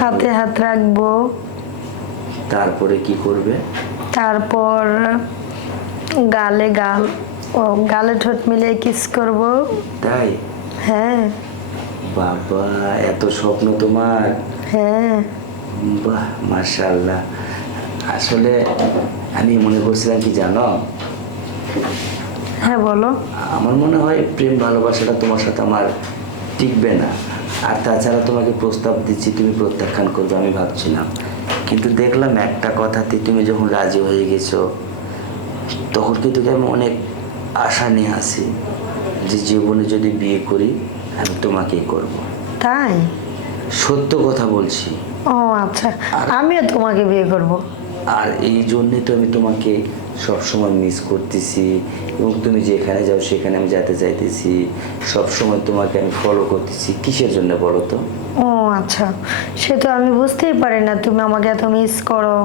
হাতে হাত রাখব। তারপরে কি করবে? তারপর গালে গাল ও গালে ঠোঁট মিলিয়ে কিস করব। তাই? হ্যাঁ। বাবা এত স্বপ্ন তোমার। হ্যাঁ। বাহ মার্শাল্লাহ আসলে আমি মনে করছিলাম কি জানো? হ্যাঁ বলো। আমার মনে হয় প্রেম ভালোবাসাটা তোমার সাথে আমার টিকবে না। আর তাছাড়া তোমাকে প্রস্তাব দিচ্ছি তুমি প্রত্যাখ্যান করবে আমি ভাবছিলাম। কিন্তু দেখলাম একটা কথাতে তুমি যখন রাজি হয়ে গেছো তখন কিন্তু আমি অনেক আশা নিয়ে আসি যে জীবনে যদি বিয়ে করি আমি তোমাকেই করব। তাই? সত্য কথা বলছি। ও আচ্ছা আমিও তোমাকে বিয়ে করব। আর এই জন্যে তো আমি তোমাকে সবসময় মিস করতেছি এবং তুমি যেখানে যাও সেখানে আমি যেতে চাইতেছি। সবসময় তোমাকে আমি ফলো করতেছি। কিসের জন্য বলো তো? ও আচ্ছা। সে তো আমি বুঝতেই পারি না তুমি আমাকে এত মিস করো।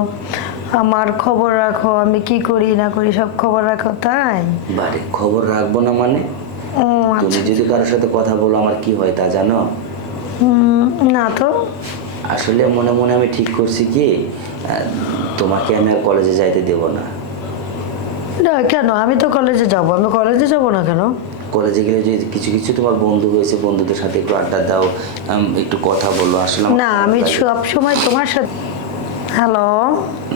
আমার খবর রাখো আমি কি করি না করি সব খবর রাখো তাই? বারে খবর রাখব না মানে? ও তুমি আচ্ছা। যদি কারোর সাথে কথা বলো আমার কি হয় তা জানো? না তো। আসলে মনে মনে আমি ঠিক করছি কি তোমাকে আমি আর কলেজে যাইতে দেব না। না কেন? আমি তো কলেজে যাব। আমি কলেজে যাব না কেন? কলেজে গেলে যে কিছু কিছু তোমার বন্ধু হয়েছে বন্ধুদের সাথে একটু আড্ডা দাও একটু কথা বলো আসলে না আমি। সব সময় তোমার সাথে হ্যালো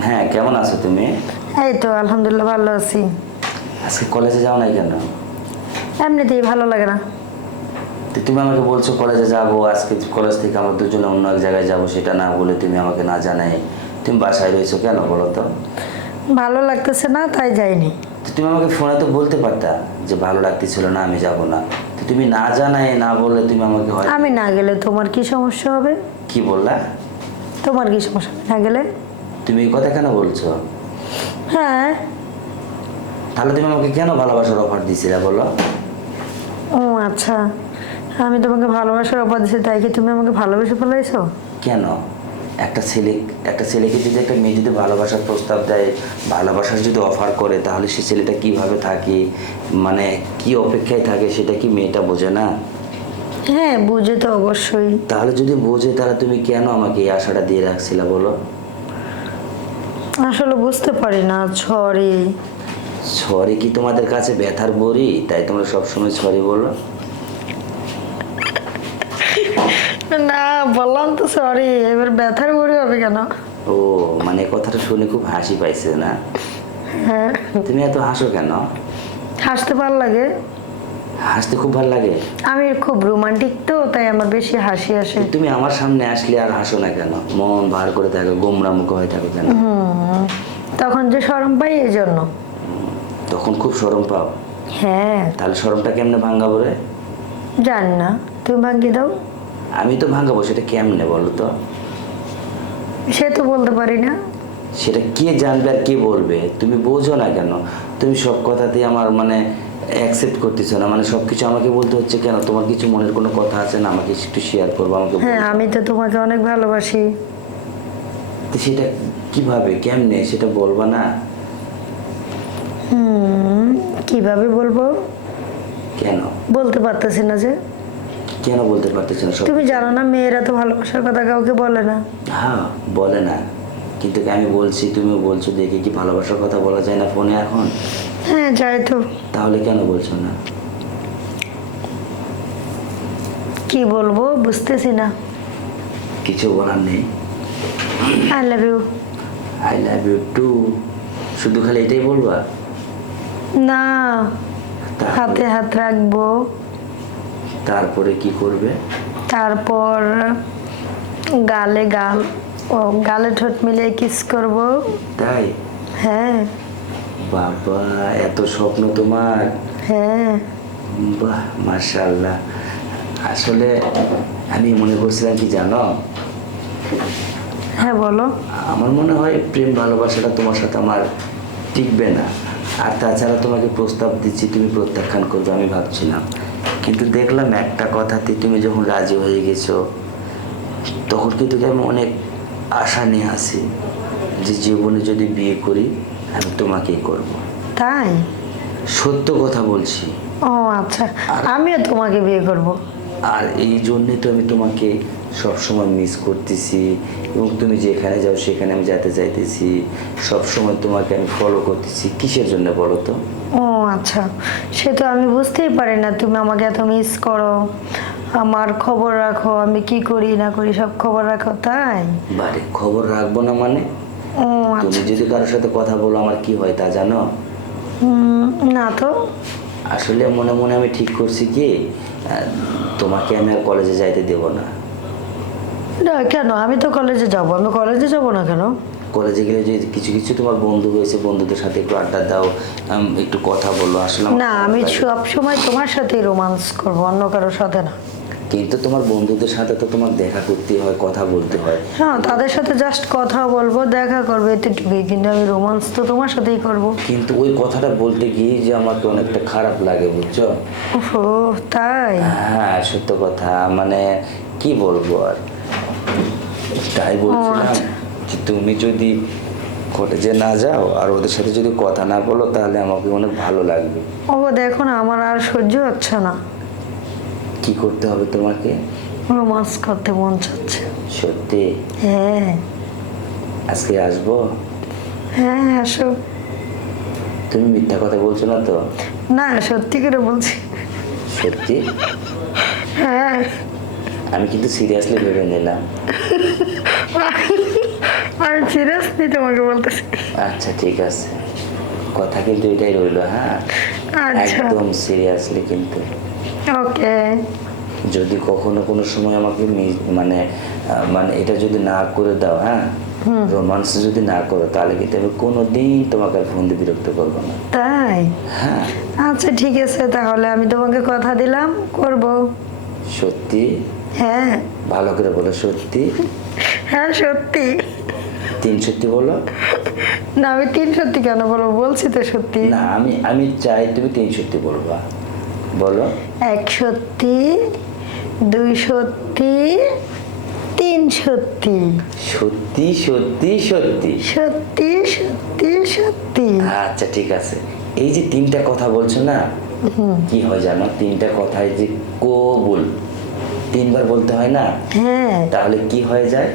হ্যাঁ কেমন আছো তুমি? এই তো আলহামদুলিল্লাহ ভালো আছি। আজকে কলেজে যাও নাই কেন? এমনিতেই ভালো লাগে না। তুমি আমাকে বলছো কলেজে যাব আজকে কলেজ থেকে আমরা দুজনে অন্য এক জায়গায় যাব সেটা না বলে তুমি আমাকে না জানাই তুমি বাসায় রয়েছো কেন বলো তো? ভালো লাগতেছে না তাই যাইনি। তো তুমি আমাকে ফোনে তো বলতে পারতা যে ভালো লাগতেছিল না আমি যাব না। তো তুমি না জানাই না বললে তুমি আমাকে হয় আমি না গেলে তোমার কি সমস্যা হবে? কি বললা? তোমার কি সমস্যা হবে? না গেলে? তুমি এই কথা কেন বলছো? হ্যাঁ। তাহলে তুমি আমাকে কেন ভালোবাসার অফার দিছিলে বলো? ও আচ্ছা। আমি তোমাকে ভালোবাসার অফার দিচ্ছি তাই কি তুমি আমাকে ভালোবেসে ফেলাইছো? কেন? একটা ছেলে একটা ছেলেকে যদি একটা মেয়ে যদি ভালোবাসার প্রস্তাব দেয় ভালোবাসার যদি অফার করে তাহলে সে ছেলেটা কীভাবে থাকে? মানে কি অপেক্ষায় থাকে সেটা কি মেয়েটা বোঝে না? হ্যাঁ বুঝে তো অবশ্যই। তাহলে যদি বোঝে তাহলে তুমি কেন আমাকে এই আশাটা দিয়ে রাখছিলে বলো? আসলে বুঝতে পারি না সরি সরি কি তোমাদের কাছে ব্যথার বড়ি? তাই তোমরা সবসময় সরি বলো। না বললাম তো সরি এবার ব্যথার বড়ি হবে কেন? ও মানে কথাটা শুনে খুব হাসি পাইছে না? হ্যাঁ। তুমি এত হাসো কেন? হাসতে ভালো লাগে। হাসতে খুব ভালো লাগে? আমি খুব রোমান্টিক তো তাই আমার বেশি হাসি আসে। তুমি আমার সামনে আসলে আর হাসো না কেন? মন ভার করে থাকো গোমরা মুখ হয়ে থাকো কেন? হুম তখন যে সরম পাই এই জন্য। তখন খুব সরম পাও? হ্যাঁ। তাহলে সরমটা কেমনে ভাঙ্গাবো রে? জানি না তুমি ভাঙ্গি দাও। আমি তো ভাঙাবো সেটা কেমনে বলো তো? সে তো বলতে পারি না। সেটা কে জানবে আর কে বলবে? তুমি বোঝো না কেন? তুমি সব কথাতেই আমার মানে অ্যাকসেপ্ট করতেছো না। মানে সব কিছু আমাকে বলতে হচ্ছে কেন? তোমার কিছু মনের কোনো কথা আছে না? আমাকে একটু শেয়ার করব আমাকে হ্যাঁ আমি তো তোমাকে অনেক ভালোবাসি। তো সেটা কীভাবে কেমনে? সেটা বলবা না? হুম কীভাবে বলব? কেন? বলতে পারতেছি না যে। কেন বলতে পারতেছো না তুমি জানো না মেয়েরা তো ভালোবাসার কথা কাউকে বলে না। হ্যাঁ বলে না। কিন্তু আমি বলছি তুমিও বলছো দেখে কি ভালোবাসার কথা বলা যায় না ফোনে এখন? হ্যাঁ যাই তো। তাহলে কেন বলছো না? কি বলব বুঝতেছি না। কিছু বলার নেই। I love you I love you too শুধু খালি এটাই বলবা? না। হাতে হাত রাখব। তারপরে কি করবে? তারপর গালে গাল ও গালে ঠোঁট মিলিয়ে কিস করব। তাই? হ্যাঁ। বাবা এত স্বপ্ন তোমার। হ্যাঁ। বাহ মার্শাল্লাহ আসলে আমি মনে করছিলাম কি জানো? হ্যাঁ বলো। আমার মনে হয় প্রেম ভালোবাসাটা তোমার সাথে আমার টিকবে না। আর তাছাড়া তোমাকে প্রস্তাব দিচ্ছি তুমি প্রত্যাখ্যান করবে আমি ভাবছিলাম। কিন্তু দেখলাম একটা কথাতে তুমি যখন রাজি হয়ে গেছো তখন কিন্তু আমি অনেক আশা নিয়ে আসি যে জীবনে যদি বিয়ে করি আমি তোমাকেই করব। তাই? সত্য কথা বলছি। ও আচ্ছা আমিও তোমাকে বিয়ে করব। আর এই জন্যই তো আমি তোমাকে সবসময় মিস করতেছি এবং তুমি যেখানে যাও সেখানে আমি যেতে চাইতেছি। সবসময় তোমাকে আমি ফলো করতেছি। কিসের জন্য বলো তো? ও আচ্ছা। সে তো আমি বুঝতেই পারি না তুমি আমাকে এত মিস করো। আমার খবর রাখো আমি কি করি না করি সব খবর রাখো তাই? বারে খবর রাখব না মানে? ও তুমি আচ্ছা। যদি কারোর সাথে কথা বলো আমার কি হয় তা জানো? না তো। আসলে মনে মনে আমি ঠিক করছি কি তোমাকে আমি আর কলেজে যাইতে দেব না। না কেন? আমি তো কলেজে যাব। আমি কলেজে যাব না কেন? কলেজে গেলে যে কিছু কিছু তোমার বন্ধু হয়েছে বন্ধুদের সাথে একটু আড্ডা দাও একটু কথা বলো আসলে না আমি। সব সময় তোমার সাথেই রোমান্স করব অন্য কারোর সাথে না। কিন্তু তোমার বন্ধুদের সাথে তো তোমার দেখা করতে হয় কথা বলতে হয়। হ্যাঁ তাদের সাথে জাস্ট কথা বলব দেখা করব এতটুকুই কিন্তু আমি রোমান্স তো তোমার সাথেই করব। কিন্তু ওই কথাটা বলতে গিয়ে যে আমাকে অনেকটা খারাপ লাগে বুঝছ? ও তাই? হ্যাঁ সত্য কথা। মানে কি বলব আর? তাই বলছিলাম। যে তুমি যদি কলেজে না যাও আর ওদের সাথে যদি কথা না বলো তাহলে আমাকে অনেক ভালো লাগবে। ও দেখো না আমার আর সহ্য হচ্ছে না। কি করতে হবে তোমাকে? রোমান্স করতে মন চাচ্ছে। সত্যি? হ্যাঁ। আজকে আসব? হ্যাঁ আসো। তুমি মিথ্যা কথা বলছো না তো? না সত্যি করে বলছি। সত্যি? হ্যাঁ। আমি কিন্তু সিরিয়াসলি ভেবে নিলাম। আমি সিরিয়াসলি তোমাকে বলতেছি। আচ্ছা ঠিক আছে। কথা কিন্তু এটাই রইল হ্যাঁ? আচ্ছা। একদম সিরিয়াসলি কিন্তু। ওকে। যদি কখনো কোনো সময় আমাকে মানে মানে এটা যদি না করে দাও হ্যাঁ? রোমান্স যদি না করো তাহলে কিন্তু আমি কোনো দিন তোমাকে আর ফোন দিয়ে বিরক্ত করব না। তাই? হ্যাঁ। আচ্ছা ঠিক আছে তাহলে আমি তোমাকে কথা দিলাম করব। সত্যি? হ্যাঁ। ভালো করে বলো সত্যি? হ্যাঁ সত্যি। তিন সত্যি বলো। না আমি তিন সত্যি কেন বলব? বলছি তো সত্যি। না আমি আমি চাই তুমি তিন সত্যি বলবা। বলো। এক সত্যি দুই সত্যি তিন সত্যি। সত্যি সত্যি সত্যি। সত্যি সত্যি সত্যি। আচ্ছা ঠিক আছে। এই যে তিনটা কথা বলছো না কি হয় জানো? তিনটা কথায় যে কবুল। তিনবার বলতে হয় না? হ্যাঁ। তাহলে কি হয়ে যায়?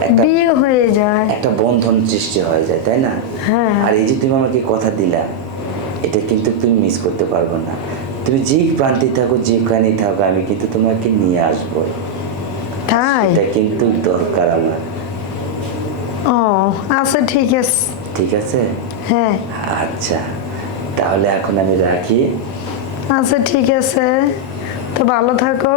একটা বিয়ে হয়ে যায়। একটা বন্ধন সৃষ্টি হয়ে যায় তাই না? হ্যাঁ। আর এই যে তুমি আমাকে কথা দিলা এটা কিন্তু তুমি মিস করতে পারবে না। তুমি যে প্রান্তে থাকো যেখানেই থাকো আমি কিন্তু তোমাকে নিয়ে আসব। তাই? এটা কিন্তু দরকার আমার। ও আচ্ছা ঠিক আছে ঠিক আছে? হ্যাঁ। আচ্ছা তাহলে এখন আমি রাখি। আচ্ছা ঠিক আছে। তো ভালো থাকো।